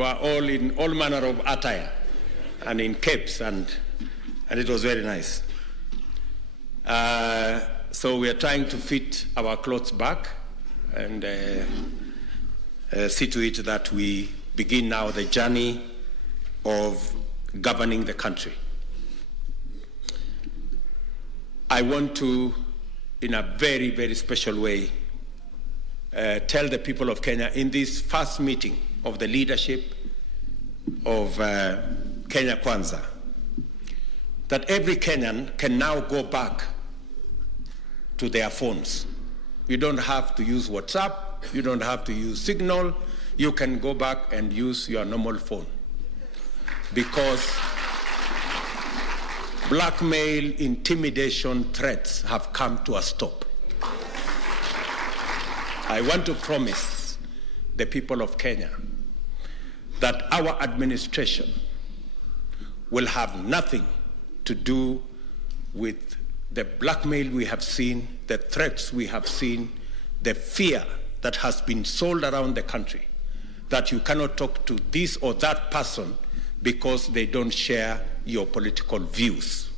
We were all in all manner of attire and in capes, and it was very nice. So we are trying to fit our clothes back and see to it that we begin now the journey of governing the country. I want to, in a very, very special way, tell the people of Kenya in this first meeting of the leadership of Kenya Kwanza that every Kenyan can now go back to their phones. You don't have to use WhatsApp, you don't have to use Signal, you can go back and use your normal phone. Because blackmail, intimidation, threats have come to a stop. I want to promise the people of Kenya that our administration will have nothing to do with the blackmail we have seen, the threats we have seen, the fear that has been sold around the country, that you cannot talk to this or that person because they don't share your political views.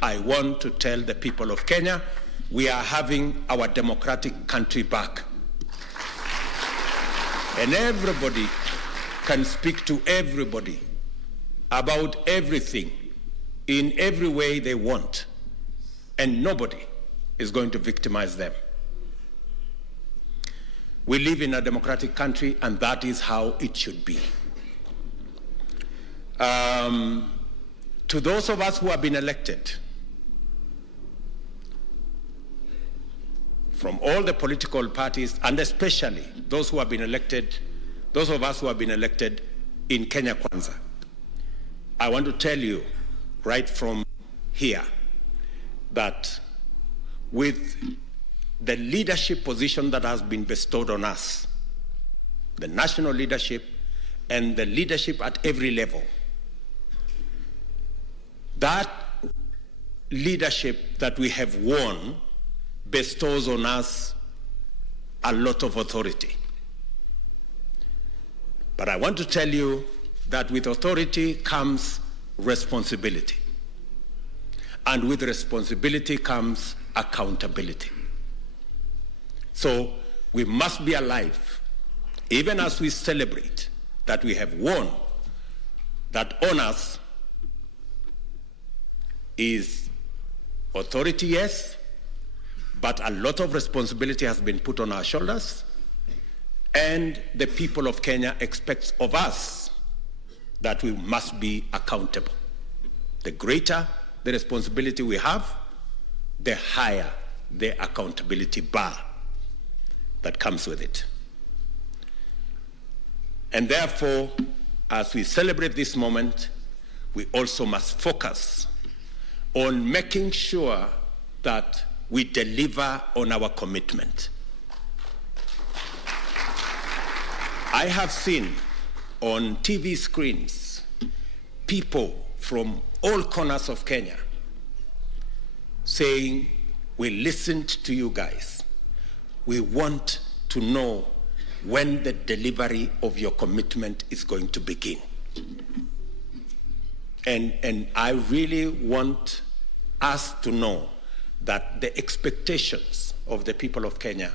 I want to tell the people of Kenya, we are having our democratic country back. And everybody can speak to everybody about everything in every way they want, and nobody is going to victimize them. We live in a democratic country, and that is how it should be. To those of us who have been elected, from all the political parties, and especially those who have been elected, those of us who have been elected in Kenya Kwanza, I want to tell you right from here that with the leadership position that has been bestowed on us, the national leadership and the leadership at every level, that leadership that we have won bestows on us a lot of authority. But I want to tell you that with authority comes responsibility. And with responsibility comes accountability. So we must be alive, even as we celebrate that we have won, that on us is authority, yes, but a lot of responsibility has been put on our shoulders, and the people of Kenya expect of us that we must be accountable. The greater the responsibility we have, the higher the accountability bar that comes with it. And therefore, as we celebrate this moment, we also must focus on making sure that we deliver on our commitment. I have seen on TV screens people from all corners of Kenya saying, we listened to you guys. We want to know when the delivery of your commitment is going to begin. And I really want us to know that the expectations of the people of Kenya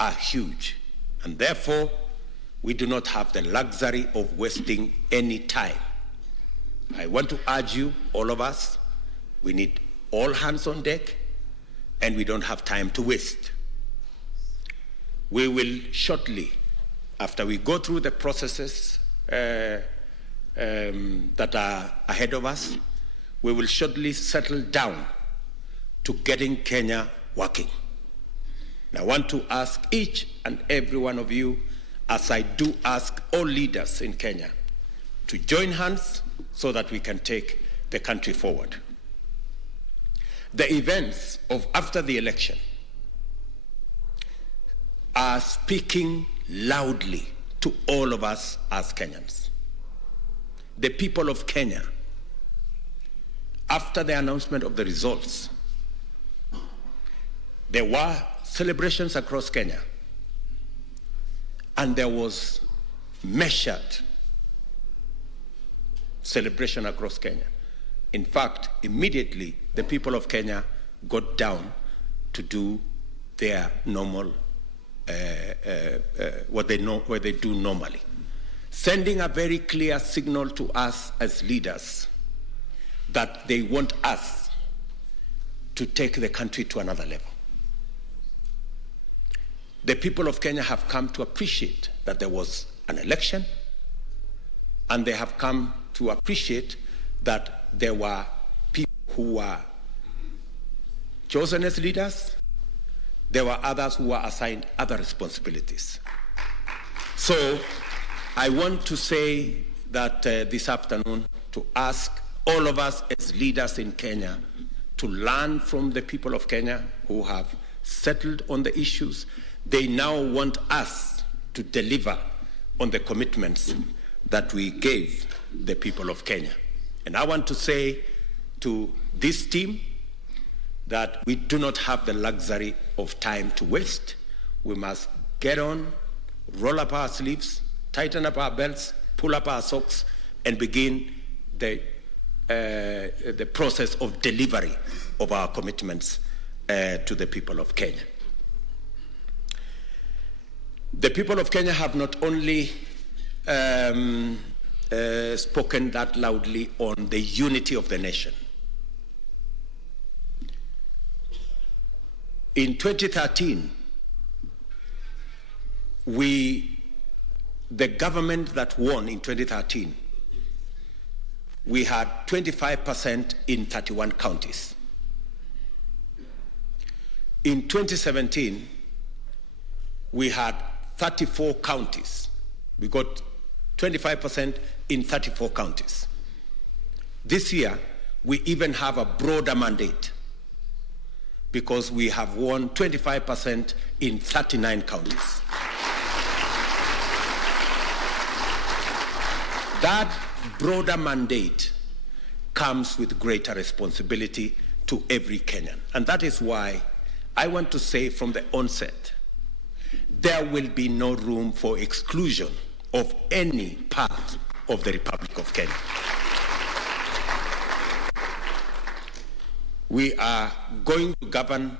are huge. And therefore, we do not have the luxury of wasting any time. I want to urge you, all of us, we need all hands on deck, and we don't have time to waste. We will shortly, after we go through the processes that are ahead of us, we will shortly settle down to getting Kenya working. And I want to ask each and every one of you, as I do ask all leaders in Kenya, to join hands so that we can take the country forward. The events of after the election are speaking loudly to all of us as Kenyans. The people of Kenya, after the announcement of the results, there were celebrations across Kenya, and there was measured celebration across Kenya. In fact, immediately the people of Kenya got down to do their normal, what they do normally, sending a very clear signal to us as leaders that they want us to take the country to another level. The people of Kenya have come to appreciate that there was an election, and they have come to appreciate that there were people who were chosen as leaders. There were others who were assigned other responsibilities. So I want to say that this afternoon, to ask all of us as leaders in Kenya to learn from the people of Kenya who have settled on the issues. They now want us to deliver on the commitments that we gave the people of Kenya. And I want to say to this team that we do not have the luxury of time to waste. We must get on, roll up our sleeves, tighten up our belts, pull up our socks, and begin the process of delivery of our commitments to the people of Kenya. The people of Kenya have not only spoken that loudly on the unity of the nation. In 2013, the government that won in 2013, we had 25% in 31 counties. In 2017, we had 34 counties. We got 25% in 34 counties. This year, we even have a broader mandate because we have won 25% in 39 counties. That broader mandate comes with greater responsibility to every Kenyan. And that is why I want to say from the onset, there will be no room for exclusion of any part of the Republic of Kenya. We are going to govern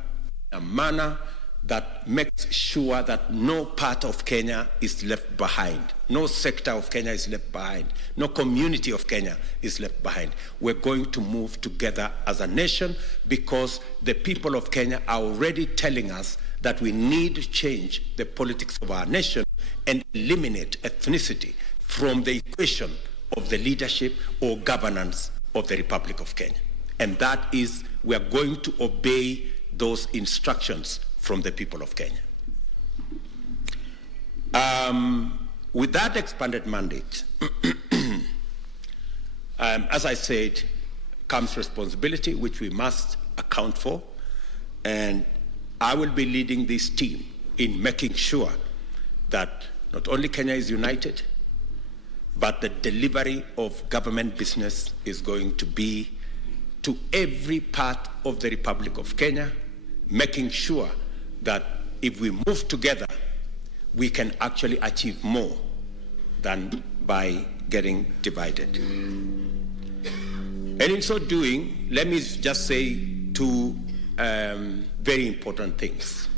in a manner that makes sure that no part of Kenya is left behind. No sector of Kenya is left behind. No community of Kenya is left behind. We're going to move together as a nation because the people of Kenya are already telling us that we need to change the politics of our nation and eliminate ethnicity from the equation of the leadership or governance of the Republic of Kenya. And that is, we are going to obey those instructions from the people of Kenya. With that expanded mandate, as I said, comes responsibility, which we must account for. And I will be leading this team in making sure that not only Kenya is united, but the delivery of government business is going to be to every part of the Republic of Kenya, making sure that if we move together, we can actually achieve more than by getting divided. And in so doing, let me just say two very important things.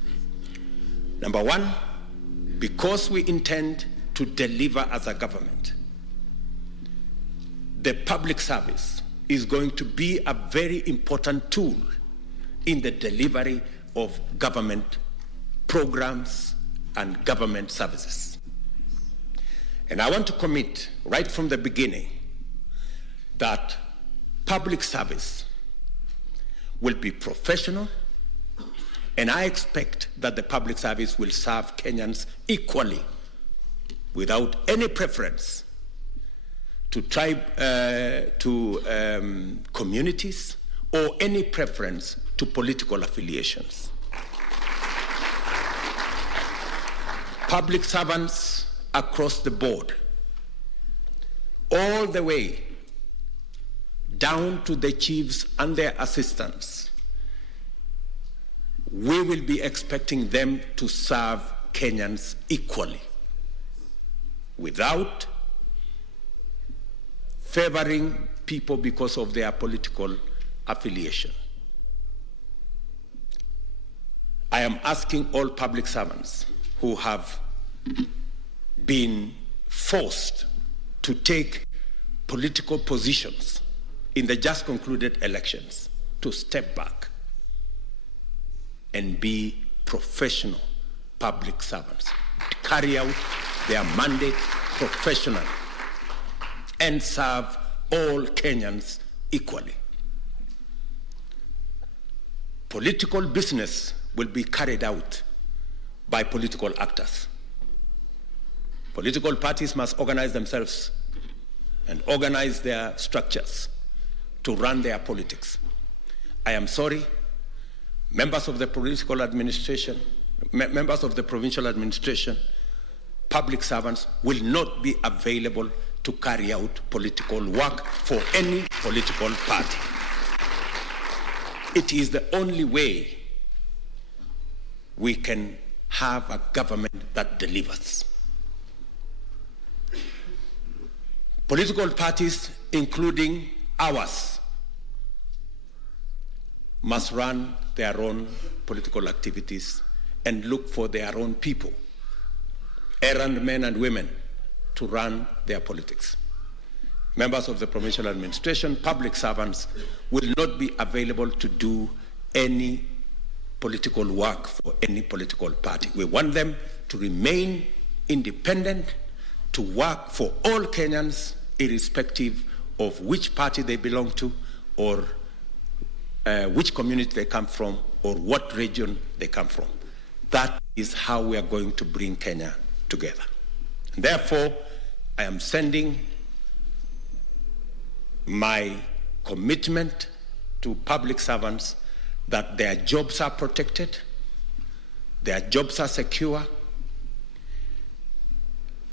Number one, because we intend to deliver as a government, the public service is going to be a very important tool in the delivery of government programs and government services. And I want to commit right from the beginning that public service will be professional, and I expect that the public service will serve Kenyans equally without any preference to communities or any preference to political affiliations. Public servants across the board, all the way down to the chiefs and their assistants, we will be expecting them to serve Kenyans equally without favoring people because of their political affiliation. I am asking all public servants who have been forced to take political positions in the just concluded elections to step back and be professional public servants, to carry out their mandate professionally and serve all Kenyans equally. Political business will be carried out by political actors. Political parties must organize themselves and organize their structures to run their politics. I am sorry, members of the political administration, members of the provincial administration, public servants will not be available to carry out political work for any political party. It is the only way we can have a government that delivers. Political parties, including ours, must run their own political activities and look for their own people, errand men and women, to run their politics. Members of the provincial administration, public servants, will not be available to do any political work for any political party. We want them to remain independent, to work for all Kenyans, irrespective of which party they belong to, or which community they come from, or what region they come from. That is how we are going to bring Kenya together. And therefore, I am sending my commitment to public servants that their jobs are protected, their jobs are secure,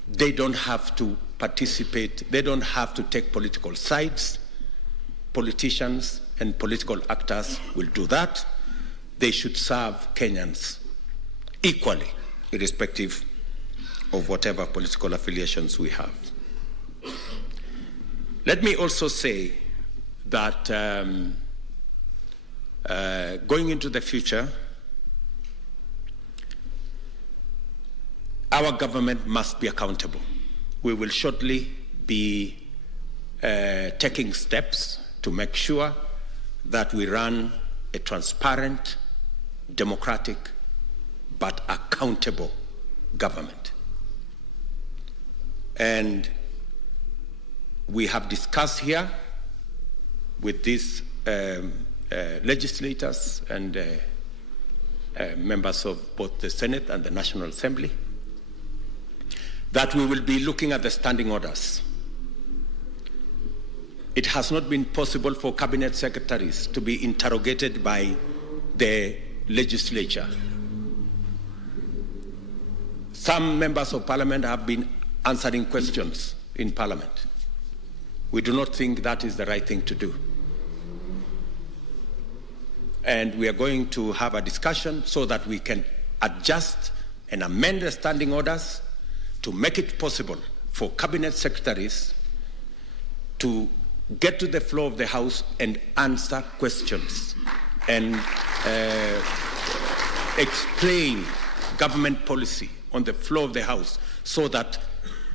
they don't have to participate, they don't have to take political sides. Politicians and political actors will do that. They should serve Kenyans equally, irrespective of whatever political affiliations we have. Let me also say that going into the future, our government must be accountable. We will shortly be taking steps to make sure that we run a transparent, democratic, but accountable government. And we have discussed here with these legislators and members of both the Senate and the National Assembly that we will be looking at the standing orders. It has not been possible for cabinet secretaries to be interrogated by the legislature. Some members of parliament have been answering questions in parliament. We do not think that is the right thing to do. And we are going to have a discussion so that we can adjust and amend the standing orders to make it possible for cabinet secretaries to get to the floor of the House and answer questions and explain government policy on the floor of the House so that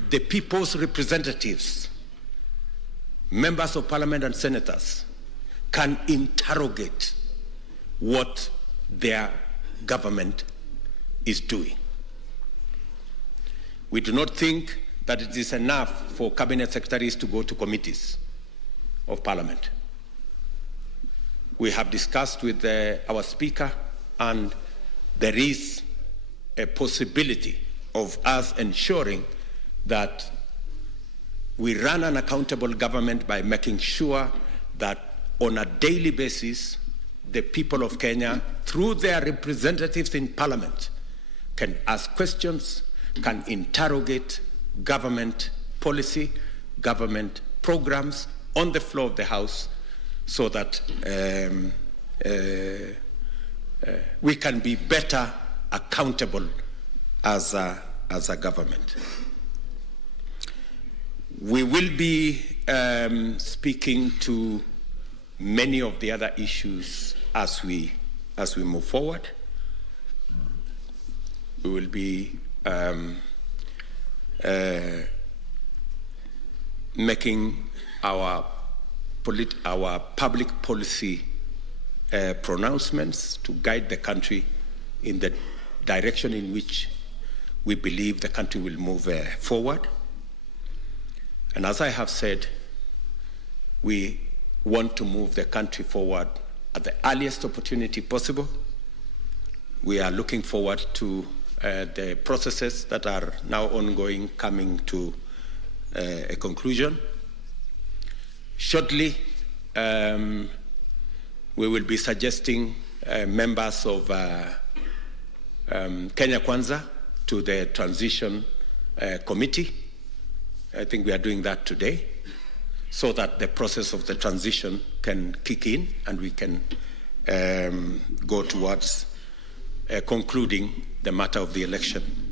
the people's representatives, members of parliament and senators, can interrogate what their government is doing. We do not think that it is enough for cabinet secretaries to go to committees of parliament. We have discussed with our speaker, and there is a possibility of us ensuring that we run an accountable government by making sure that on a daily basis, the people of Kenya, through their representatives in parliament, can ask questions, can interrogate government policy, government programs on the floor of the House, so that we can be better accountable as a government. We will be speaking to many of the other issues as we move forward. We will be making our public policy pronouncements to guide the country in the direction in which we believe the country will move forward. And as I have said, we want to move the country forward at the earliest opportunity possible. We are looking forward to the processes that are now ongoing coming to a conclusion. Shortly, we will be suggesting members of Kenya Kwanza to the transition committee. I think we are doing that today, so that the process of the transition can kick in and we can go towards concluding the matter of the election.